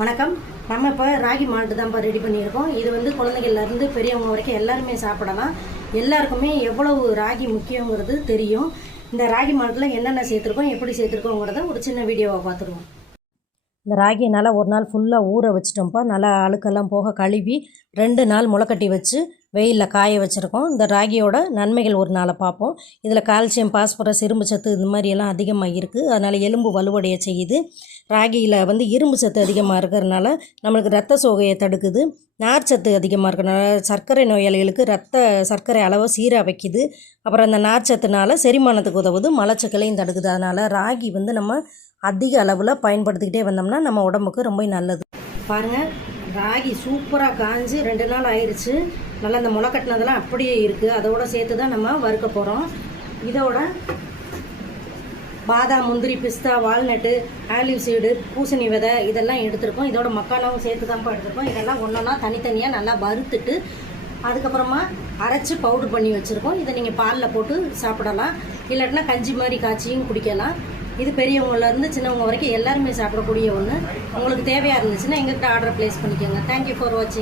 வணக்கம். நம்ம இப்போ ராகி மால்ட்டு தான்ப்பா ரெடி பண்ணியிருக்கோம். இது வந்து குழந்தைகள்லேருந்து பெரியவங்க வரைக்கும் எல்லாருமே சாப்பிடலாம். எல்லாருக்குமே எவ்வளவு ராகி முக்கியங்கிறது தெரியும். இந்த ராகி மால்ட்டில் என்னென்ன சேர்த்துருக்கோம் எப்படி சேர்த்துருக்கோங்கிறத ஒரு சின்ன வீடியோவை பார்த்துருவோம். இந்த ராகியை நல்லா ஒரு நாள் ஃபுல்லாக ஊற வச்சிட்டோம்ப்பா. நல்லா அழுக்கெல்லாம் போக கழுவி ரெண்டு நாள் முளைக்கட்டி வச்சு வெயிலில் காய வச்சுருக்கோம். இந்த ராகியோட நன்மைகள் ஒரு நாளை பார்ப்போம். இதில் கால்சியம் பாஸ்பரஸ் இரும்பு சத்து இந்த மாதிரியெல்லாம் அதிகமாக இருக்குது அதனால் எலும்பு வலுவடைய செய்யுது. ராகியில் வந்து இரும்பு சத்து அதிகமாக இருக்கிறதுனால நம்மளுக்கு ரத்த சோகையை தடுக்குது. நார்ச்சத்து அதிகமாக இருக்கிறனால சர்க்கரை நோயாளிகளுக்கு ரத்த சர்க்கரை அளவை சீராக வைக்குது. அப்புறம் அந்த நார்ச்சத்துனால செரிமானத்துக்கு உதவுது மலச்சக்கலையும் தடுக்குது. அதனால் ராகி வந்து நம்ம அதிக அளவில் பயன்படுத்திக்கிட்டே வந்தோம்னா நம்ம உடம்புக்கு ரொம்ப நல்லது. பாருங்கள் ராகி சூப்பராக காஞ்சு ரெண்டு நாள் ஆயிடுச்சு நல்லா அந்த முளை கட்டினதெல்லாம் அப்படியே இருக்குது அதோட சேர்த்து தான் நம்ம வறுக்க போகிறோம் இதோட பாதாம் முந்திரி பிஸ்தா வால்நட்டு ஆலிவ் சீடு பூசணி விதை இதெல்லாம் எடுத்திருக்கோம். இதோட மக்கானாவும் சேர்த்து தான்ப்பா எடுத்திருக்கோம். இதெல்லாம் ஒன்றா தனித்தனியாக நல்லா வறுத்துட்டு அதுக்கப்புறமா அரைச்சி பவுடர் பண்ணி வச்சுருக்கோம். இதை நீங்கள் பாலில் போட்டு சாப்பிடலாம். இல்லாட்டினா கஞ்சி மாதிரி காய்ச்சியும் குடிக்கலாம். இது பெரியவங்கலேருந்து சின்னவங்க வரைக்கும் எல்லாருமே சாப்பிடக்கூடிய ஒன்று உங்களுக்கு தேவையாக இருந்துச்சுன்னா எங்கள்கிட்ட ஆர்டர் ப்ளேஸ் பண்ணிக்கோங்க. தேங்க்யூ ஃபார் வாட்சிங்